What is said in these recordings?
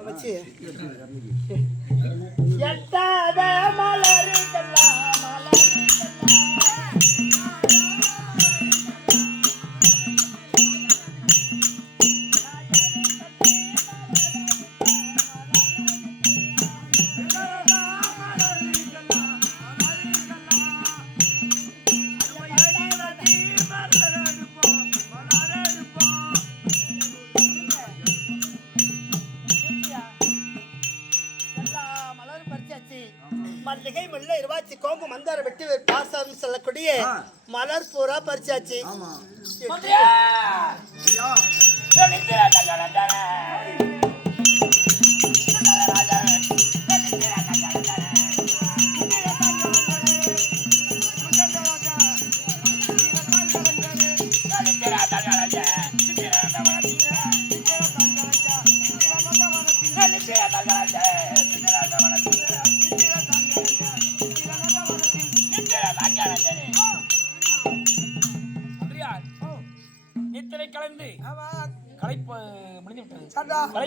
வச்சு. எட்டாத மலருதெல்லாம் பாசம் சொல்லக்கூடிய மலர் பூரா பறிச்சாச்சு. மந்திரியா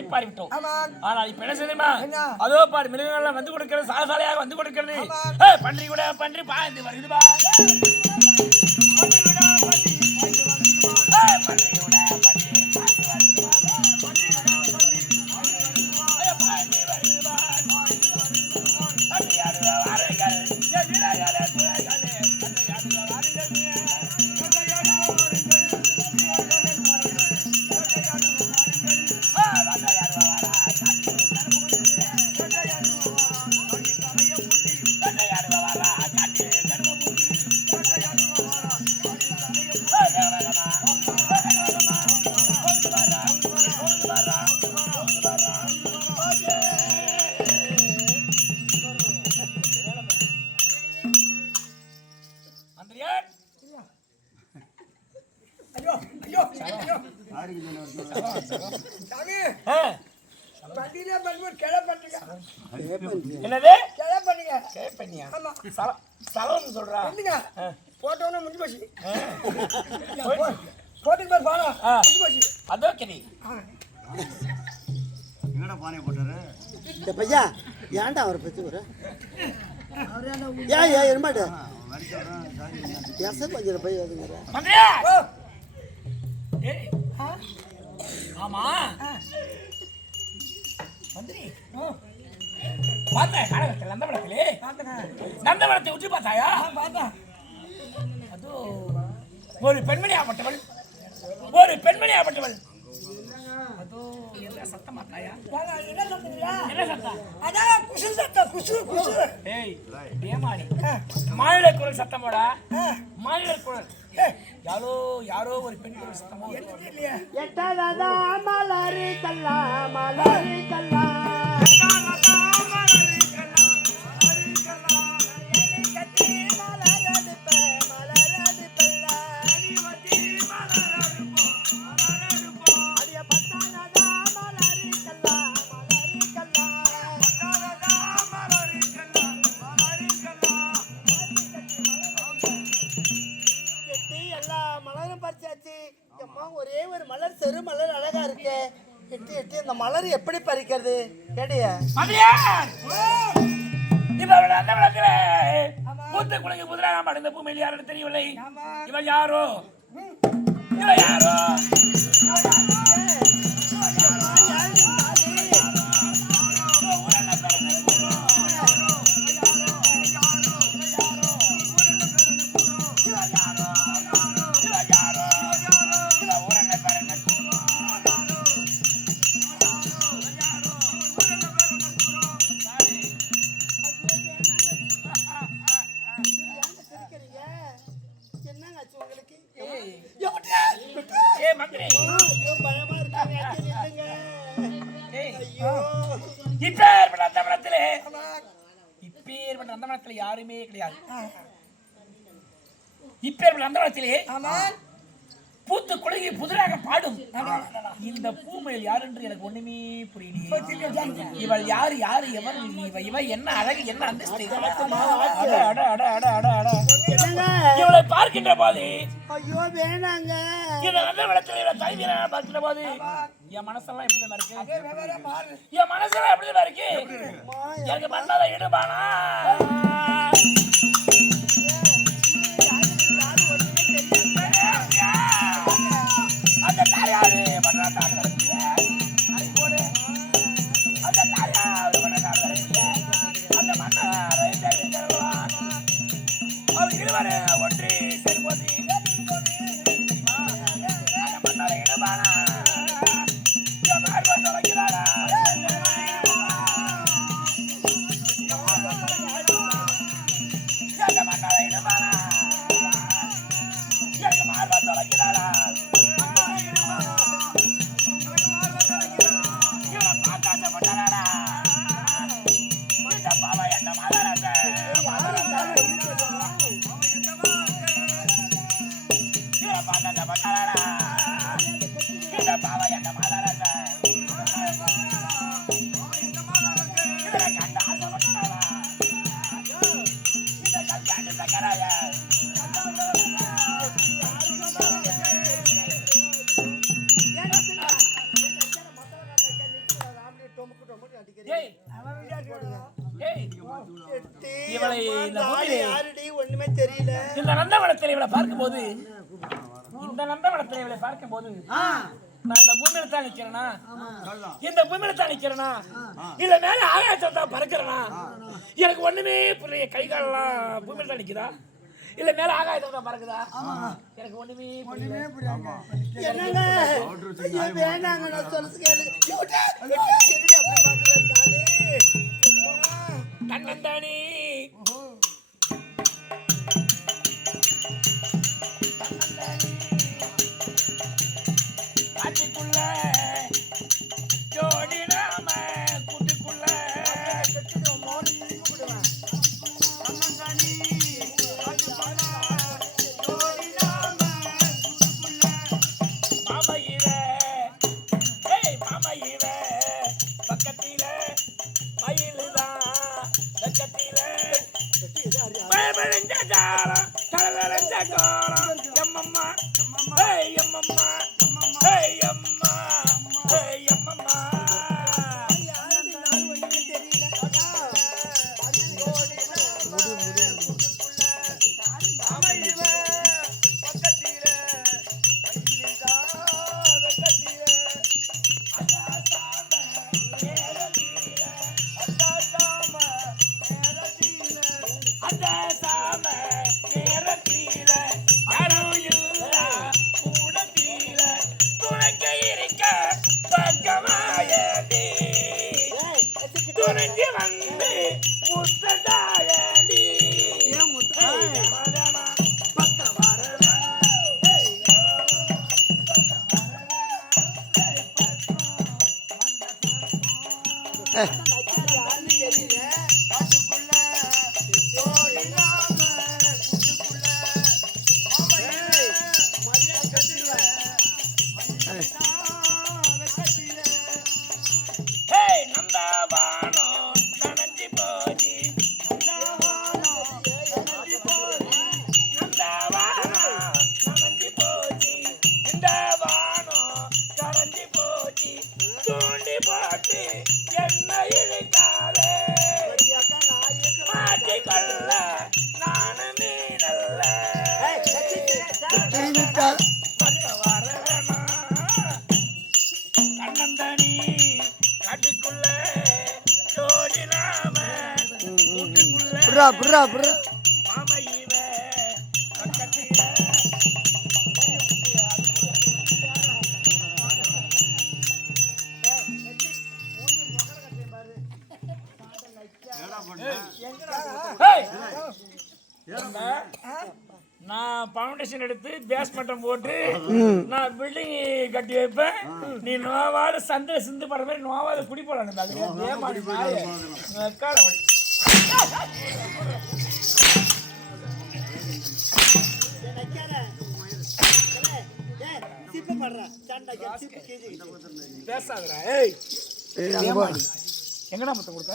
விட்டது களைப்பாரி விட்டோம் ஆனால் இப்ப என்ன செய்யுமா அதோ பாரு மிருகங்கள்லாம் வந்து கொடுக்கிறது சாலசாலையாக வந்து கொடுக்கிறது. பன்றி கூட பன்றி பாய்ந்து வருது பா பன்றி கூட. இந்த பையா ஏன்டா அவரை பத்தி ஒரு ஏன் ஏன் இருமாட்டு எச கொஞ்சம் பைய அதுங்கிற. ஆமா. மந்திரி பார்த்தேன் காலகட்டத்தில் நந்தவனத்திலே பார்த்தேங்க நந்தவனத்தை உற்று பார்த்தாயா? ஆ பார்த்தேன் அதோ ஒரு பெண்மணி ஆப்பட்டவள் ஒரு பெண்மணி ஆப்பட்டவள் என்ன சத்தம் என்ன சத்தம் அதான் குசு சத்தம் குசு குசு ஏய் ஏமாடி. மாநில குரல் சத்தமோடா. மாநில குரல் யாரோ யாரோ ஒரு பெண் குரல் சத்தமோ இல்லையே எட்டாததா மலரு கல்லா மலரு கல்லா விளக்கில மூத்த குழந்தை புதிராக அடைந்த பூமியில் யாரும் தெரியவில்லை. இவள் யாரோ? இவள் யாரோ? என்னங்க ஆச்சு உங்களுக்கு? ஏய். எவட்ரா? ஏ மந்திரி ஐயோ, பயமா இருக்குங்க அடி நில்லுங்க. ஏய் ஐயோ. இப்பேற்பட்ட அந்த மனத்திலே இப்பேற்பட்ட அந்த மனத்தில் யாருமே கிடையாது. இப்பேற்பட்ட அந்த மனத்திலே பூத்து குலுங்கி புதிராக பாடும். இந்த பூமையில் யார் என்று எனக்கு ஒண்ணுமே புரியலையே. இவள் யார் யார் எவர் இவ இவ என்ன அழகு என்ன அந்தஸ்து என்னங்க இவளை பார்க்கின்ற போது ஐயோ வேணாங்க. இந்த நல்ல விளத்தில் இவள் தலைவீர பார்க்கின்ற போது என் மனசெல்லாம் எப்படி தெரியுமா இருக்கு? என் மனசெல்லாம் எப்படி தெரியுமா இருக்கு? எனக்கு பண்ணாத இடுபானா இவளை இந்த ஒண்ணுமே தெரியல. இந்த நந்தவனத்தில் இவளை பார்க்கும்போது இந்த நந்தவனத்தில் இவளை பார்க்கும்போது நான் இந்த பூமியில தான் நிக்கிறேனா? இந்த பூமியில தான் நிக்கிறேனா? இல்ல மேல ஆகாயத்தை தான் பறக்கிறேனா? எனக்கு ஒண்ணுமே புரிய கை காலெல்லாம் பூமியில தான் நிக்குதா? இல்ல மேல ஆகாயத்தை தான் பறக்குதா? எனக்கு ஒண்ணுமே என்னங்க? வேணாங்க நான் அப்படி? அம்மா. தன்னந்தானே பக்கத்தில ஏய்! என்ன? நான் பவுண்டேஷன் எடுத்து பேஸ்மெண்டம் போட்டு நான் பில்டிங் கட்டி வைப்பேன் நீ நோவாத சந்தை சிந்து படுற மாதிரி நோவாத குடி போலாம் எங்கடா மொத்தம் கொடுத்த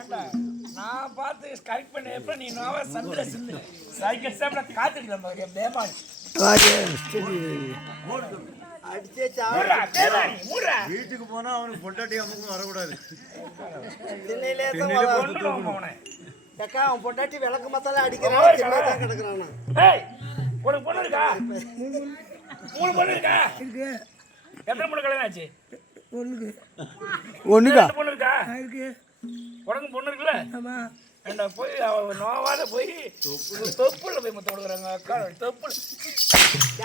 அங்க நான் பார்த்து கரெக்ட் பண்ண எப்ப நீ நோவா சந்திர சிந்து சைக்கிள் சாப்பிட காத்துக்கலாம் பாரு அடிச்சே வீட்டுக்கு போனா அவனுக்கு பொண்டாட்டி அம்முக்கும் வரக்கூடாது. அக்கா அவன் பொண்டாட்டி விளக்கு மத்தால அடிக்கிறான். கிடக்குறானா? ஏய் உனக்கு பொண்ணு இருக்கா? மூணு பொண்ணு இருக்கா? எத்தனை பொண்ணு கல்யாணம் ஆச்சு? ஒண்ணுக்கா. ரெண்டு பொண்ணு இருக்கா? உனக்கு பொண்ணு இருக்குல்ல? ஏண்டா போய் அவ நோவாத போய் தொப்புல போய் முத்த கொடுக்குறாங்க அக்கா தொப்புல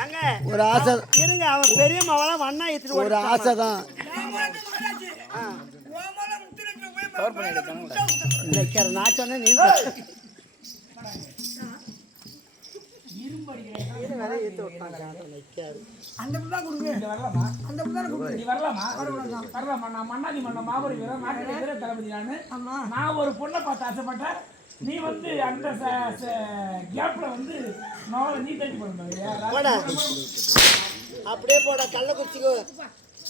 ஏங்க ஒரு ஆசை. இருங்க அவன் பெரிய மவளா வண்ணா ஏத்துட்டு ஒரு ஆசை தான். நான் சொன்னேன் நீ ஏத்து விட்டாங்க. அவன் நிக்காது இங்க வரலாமா? நீ வரலாமா? வரலாமா? நான் மன்னாதி மன்ன மாபெரும் வீரன் நாட்டுக்கு வீர தளபதி நானு. நான் ஒரு பொண்ணை பார்த்து ஆசைப்பட்டேன். நீ வந்து அந்த கேப்ல வந்து நோவை நீ தட்டி போடா. போடுங்க அப்படியே போட. கள்ளக்குறிச்சிக்கு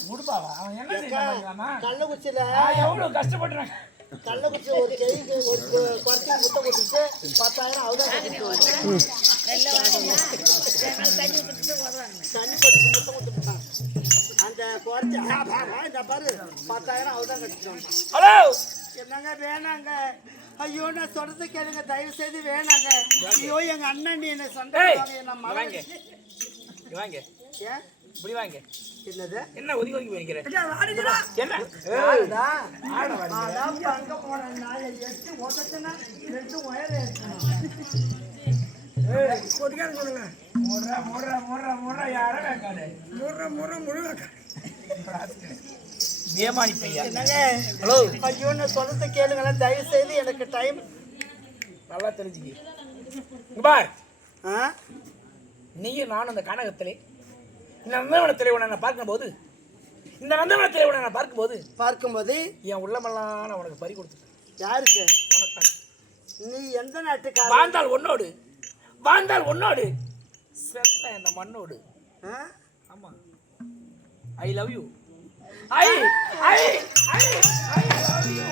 முடிப்பாவா? அவன் என்ன கள்ளக்குறிச்சியில நான் எவ்வளவு கஷ்டப்படுறேன் கள்ளக்குறிச்சி ஒரு கைக்கு ஒரு குறைச்சி முட்டை போட்டுட்டு பத்தாயிரம் அவதான். தண்ணி போட்டு முட்டை கொடுத்துட்டான் அந்த குறைச்சி ஆ, பா, பா, இந்த பாரு பத்தாயிரம் அவதான் கட்டிட்டு வந்தான் ஹலோ! என்னங்க வேணாங்க. ஐயோ நான் சொல்றது கேளுங்க தயவு செய்து வேணாங்க. ஐயோ எங்க அண்ணன் நீ என்ன சண்டை வாங்க. இப்படி வாங்க. என்னது? என்ன அங்க போனேன் எட்டு உதச்சுனா ரெண்டு உயரம் இருக்கணும். முறை முறை முறை முறை கேட்காது ஏமானி பையன் என்னங்க? ஹலோ. ஐயோ நான் சொல்றதை கேளுங்களேன். தயவு செய்து எனக்கு டைம் நல்லா தெரிஞ்சுக்கி. பார். ஆ? நீயும் நானும் அந்த கனகத்திலே இந்த நந்தவனத்திலே உன்னை நான் பார்க்கும்போது இந்த நந்தவனத்திலே உன்னை நான் பார்க்கும்போது பார்க்கும்போது என் உள்ளமெல்லாம் நான் உனக்கு பறி கொடுத்துட்டேன். யாருக்கு? உனக்காக. நீ எந்த நாட்டுக்கார வாழ்ந்தால் உன்னோடு வாழ்ந்தால் உன்னோடு. செத்த இந்த மண்ணோடு. ஆ? ஆமா. I love you I I I I love you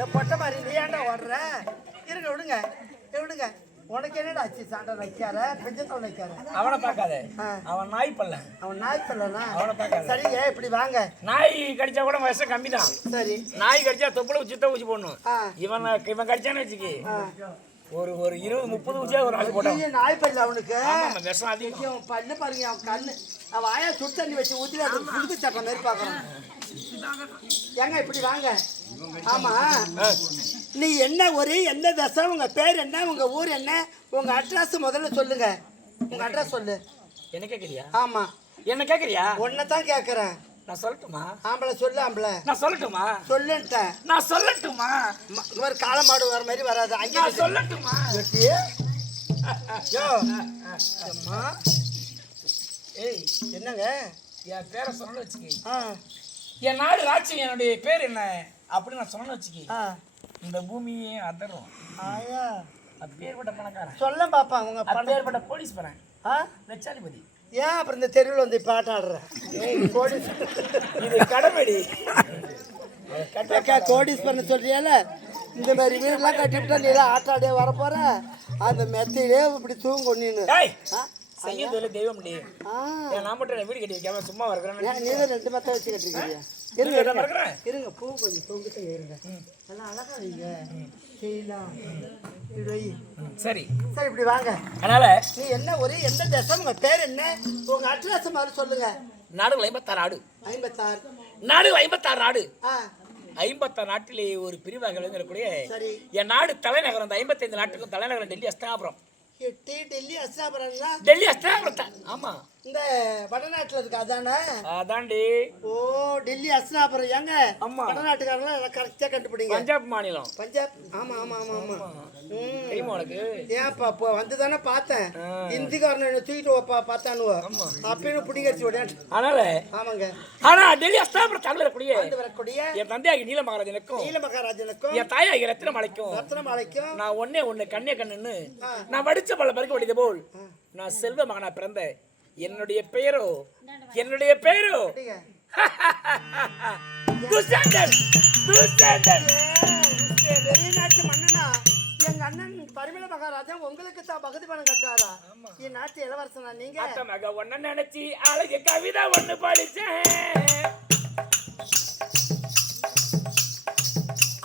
என் பொட்டை மாதிரி நீ ஏன்டா ஓடுற? விடுங்க? விடுங்க. உனக்கு என்னடா ஆச்சு? சாண்டை வைக்கார பெஞ்சத்தோல் வைக்கார அவனை பார்க்காத. அவன் நாய் பல்ல. அவன் நாய் சொல்லனா அவனை பார்க்காத. சரிங்க இப்படி வாங்க? நாய் கடிச்சா கூட விஷம் கம்மி தான் சரி. நாய் கடிச்சா தொப்புல உச்சித்த ஊசி போடணும். இவன் இவன் கடிச்சான்னு வச்சுக்கி. ஒரு ஒரு இருபது முப்பது ஊசியா ஒரு நாள் போட்டான். நாய் பல்லு அவனுக்கு? விஷம் அதிகம். அவன் பல்லு பாருங்க அவன் கண்ணு. அவன் வாயா சுடு தண்ணி வச்சு ஊத்தி அது புதுக்கு சட்டம் மாதிரி பாக்குறான் ஏங்க இப்படி வாங்க. ஆமா. நீ என்ன ஒரு எந்த தசை உங்க பேர் என்ன உங்க ஊர் என்ன? உங்க அட்ரஸ் முதல்ல சொல்லுங்க. உங்க அட்ரஸ் சொல்லு. என்ன கேக்குறியா? ஆமா. என்ன கேக்குறியா? உன்னை தான் கேட்கறேன் நான் சொல்லட்டுமா? ஆம்பளை சொல்லு ஆம்பளை. நான் சொல்லட்டுமா? சொல்லுன்ட்டேன். நான் சொல்லட்டுமா? இந்த மாதிரி காளை மாடு வர மாதிரி வராது. அங்கே நான் சொல்லட்டுமா? வெட்டி. யோ. அம்மா. ஏய் என்னங்க? என் பேரை சொன்ன வச்சுக்கி. ஆ. என் நாடு ராட்சி என்னுடைய பேர் என்ன? அப்படின்னு நான் சொன்ன வச்சுக்கி. இந்த பூமியே அதரும். ஆயா. அப்பேற்பட்ட பணக்காரன். சொல்ல பாப்பா பண்ண அப்பேற்பட்ட போலீஸ் பணம் ஆ? லட்சாதிபதி. ஏன் அப்புறம் இந்த தெருவில் வந்து பாட்டு ஆடுற? கோடீஸ் இது கடமைடி அக்கா கோடீஸ்வரன் சொல்றியால? இந்த மாதிரி வீடெல்லாம் கட்டிவிட்டா நீ எல்லாம் ஆட்டாடியே வரப்போற? அந்த மெத்தையிலே இப்படி தூங்க நீனு? செய்யும் தொழில் தெய்வம் டி ஏன் நான் மட்டும் வீடு கட்டி வைக்காம சும்மா இருக்கிறேன் நீ ரெண்டு மெத்தை வச்சு கட்டிருக்கிறியா இருங்க, இருங்க. பூ கொஞ்சம் தொங்கிட்டு இருங்க. நல்லா அழகா வைங்க. செய்யலாம். சரி. சரி இப்படி வாங்க. அதனால நீ என்ன ஒரு எந்த தேசம்? உங்க பேர் என்ன? உங்க அட்ரஸ் மாதிரி சொல்லுங்க. நாடுகள் ஐம்பத்தாறு நாடு ஐம்பத்தாறு. நாடுகள் ஐம்பத்தாறு நாடு ஆ. ஐம்பத்தாறு நாட்டிலே ஒரு பிரிவாக விளங்கக்கூடிய சரி. என் நாடு தலைநகரம் இந்த ஐம்பத்தைந்து நாட்டுக்கும் தலைநகரம் டெல்லி அஸ்தாபுரம். டெல்லி அஸ்தாபுரம்னா டெல்லி அஸ்தாபுரம் தான் ஆமா. இந்த வடநாட்டுல இருக்கு அதானே? அதான்டி. ஓ டெல்லி அஸ்தாபுரம் ஏங்க ஆமா. வடநாட்டுக்காரங்க எல்லாம் கரெக்டா கண்டுபிடிங்க. பஞ்சாப் மாநிலம். பஞ்சாப் ஆமா ஆமா ஆமா ஆமா. தெரியுமா உனக்கு? ஏன்ப்பா இப்போ வந்து தானே பார்த்தேன். இந்திக்காரன் என்ன தூக்கிட்டு வைப்பா பார்த்தானுவோ? அப்படின்னு பிடிங்கரிச்சு விடேன் அதனால ஆமாங்க. ஆனா டெல்லி அஸ்தாபுரம் தலைவரக்கூடிய வந்து வரக்கூடிய என் தந்தையாகி நீல மகாராஜனுக்கும் நீல மகாராஜனுக்கும் என் தாயாகி ரத்தினமலைக்கும் ரத்னமாலைக்கும் நான் ஒன்னே ஒண்ணு கண்ணே கண்ணுன்னு. நான் வடிச்ச பல பறிக்க வேண்டியது போல் நான் செல்வ மகனா பிறந்த என்னுடைய பெயரோ? என்னுடைய பெயரோ? வெளிநாட்டு மன்னனா? எங்க அண்ணன் பரிமள மகாராஜா உங்களுக்கு தான் பகுதி பணம் கட்டாரா என் நாட்டு இளவரசனா நீங்க? அத்த மக ஒன்ன நினைச்சு அழகு கவிதை ஒண்ணு படிச்சேன்.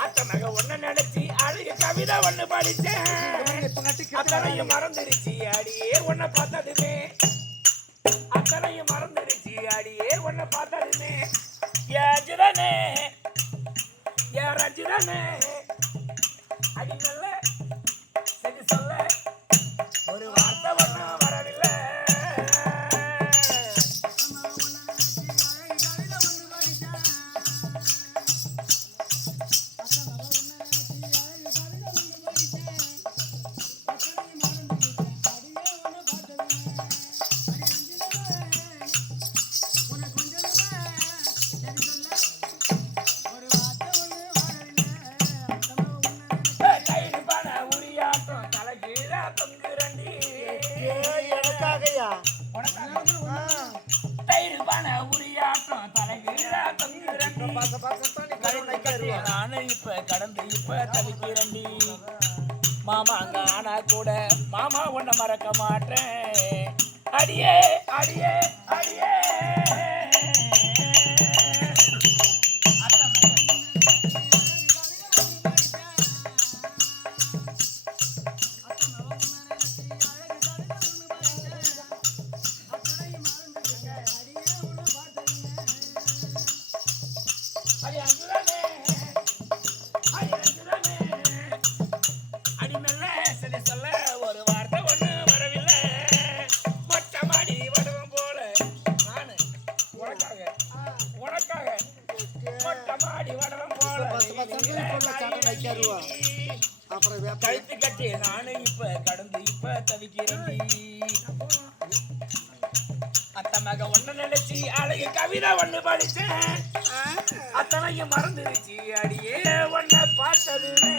அத்த மக ஒன்ன நினைச்சு அழகு கவிதை ஒண்ணு படிச்சேன். அத்தனையும் மறந்துருச்சு. அடியே உன்னை பார்த்ததுமே. அத்தனையும் மறந்துருச்சு அடியே உன்னை பார்த்ததுமே ஏ அஜுதனே. ஏ ரஜுதனே. அடி உன்னை மறக்க மாட்டேன். அடியே அடியே அடியே. பத்து பத்து சொல்ல சாட்டம் வைக்காருவா அப்புறம் கழுத்து கட்டி நானு இப்ப கடந்து இப்ப தவிக்கிறேன் அத்த மக ஒண்ணு நினைச்சு அழகு கவிதை ஒண்ணு படிச்சேன் அத்தனையும் மறந்துருச்சு அடியே. ஒன்ன பார்த்ததுமே.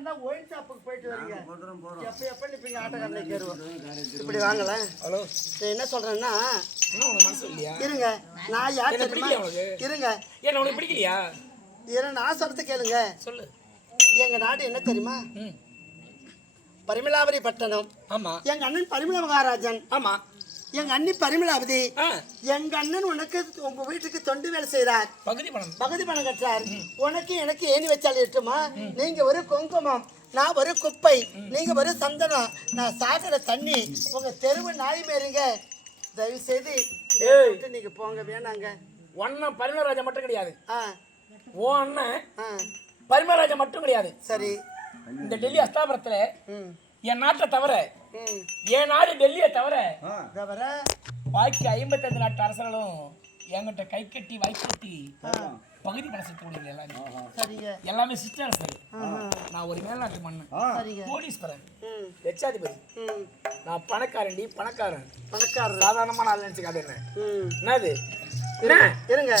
இருந்தா ஒயின் ஷாப்புக்கு போயிட்டு வரீங்க. எப்ப எப்ப நிப்பீங்க ஆட்டோக்காரனை கேருவோம் இப்படி வாங்கல. ஹலோ. நான் என்ன சொல்றேன்னா இருங்க நான் யார் தெரியுமா? இருங்க. என்ன உனக்கு பிடிக்கலையா? இரு நான் சொல்றது கேளுங்க. சொல்லு. எங்க நாடு என்ன தெரியுமா? ம். பரிமளாபுரி பட்டணம். ஆமா. எங்க அண்ணன் பரிமள மகாராஜன். ஆமா. எங்க அண்ணி பரிமளாபதி ஆ. எங்க அண்ணன் உனக்கு உங்க வீட்டுக்கு தொண்டு வேலை செய்கிறார் பகுதி பணம். பகுதி பணம் கட்டுறார். உனக்கு எனக்கு ஏணி வச்சால் எட்டுமா? நீங்க ஒரு குங்குமம் நான் ஒரு குப்பை நீங்க ஒரு சந்தனம் நான் சாகர தண்ணி உங்க தெருவு நாய் மாரிங்க. தயவு செய்து இதை. விட்டு நீங்க போங்க வேணாங்க. ஒன்னும் பரிமளராஜா மட்டும் கிடையாது. ஓ அண்ணன் பரிமளராஜா மட்டும் கிடையாது. சரி. இந்த டெல்லி அஸ்தாபுரத்துல என் நாட்டை தவிர என் நாடு டெல்லியை தவிர தவிர பாக்கி ஐம்பத்தஞ்சு நாட்டு அரசர்களும் என்கிட்ட கை கட்டி வாய்க்கட்டி பகுதி முடியல எல்லாமே சரிங்க. எல்லாமே சிஸ்டர் ஆஹா. நான் ஒரு மேல்நாட்டு மன்னன். சரிங்க. கோடீஸ்வரன் ம். லட்சாதிபதி. ம். நான் பணக்காரன்டி பணக்காரன். பணக்காரர். சாதாரணமான ஆள் நினைச்சுக்காத என்ன ம். என்னது? என்ன? இருங்க.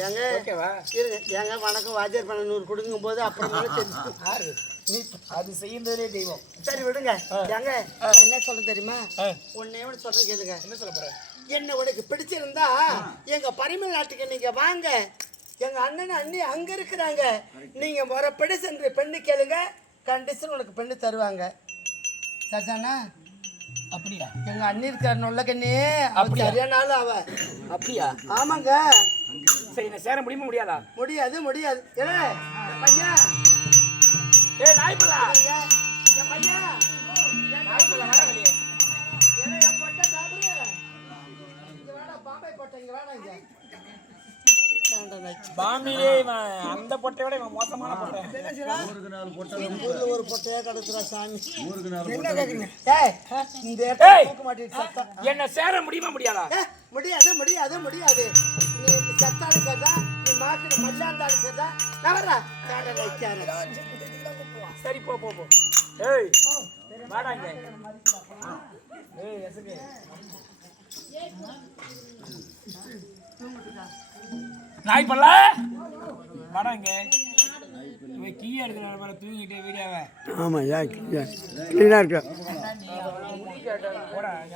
ஏங்க ஓகேவா? இருங்க. ஏங்க வணக்கம். வாத்தியார் பணம் நூறு கொடுக்கும் போது அப்புறம் தெரிஞ்சு அது செய்யும்போதே தெய்வம். சரி விடுங்க. ஏங்க நான் என்ன சொல்ல தெரியுமா. ஒன்னே ஒன்று சொல்றேன் கேளுங்க. என்ன சொல்ல போற? என்ன உனக்கு பிடிச்சிருந்தா எங்க பரிமல் நாட்டுக்கு நீங்க வாங்க. எங்க அண்ணன் அண்ணி அங்க இருக்கிறாங்க. நீங்க முறைப்படி சென்று பெண்ணு கேளுங்க. கண்டிஷன் உனக்கு பெண்ணு தருவாங்க. சரிதானா? அப்படியா? எங்க அண்ணி இருக்கிற நொல்ல கண்ணி. அவ அப்படியா? சரியான ஆளு அவ. அப்படியா? ஆமாங்க. சரி நான் சேர முடியுமா முடியாதா? முடியாது முடியாது. ஏலே, என் பையன். ஏய் பாருங்க, என் பையன். நாய்பிள்ளா வர வெளியே. ஏலே, என் பொட்டை சாப்பிடு. இங்க வாடா, பாம்பே பொட்டை, இங்க வாடா இங்க. இவன் அந்த பொட்டை விட இவன் மோசமான பொட்டை. எங்க ஊர்ல ஒரு பொட்டையா கிடக்குறா சாமி. ஊருக்கு நாலு என்ன கேக்குறீங்க? ஏய் இந்த இடத்துல ஏய். தூக்க மாட்டிட்டு சத்தா என்ன சேர முடியுமா முடியாதா? முடியாது முடியாது முடியாது. நீ செத்தாலும் சரிதா நீ மாட்டு மச்சாந்தாலும் சரிதா நான் வர்றா காடை வைக்காரு சரி போ போ போ. ஏய் வாடா இங்க. ஏய் எசுக்கு நாய் பல்ல? வாடா இங்க. இந்த கீழே இருக்கிற மாதிரி தூங்கிட்டே வீடியோவை. ஆமாம் யா க்ளீனாக இருக்கு. போடா நீ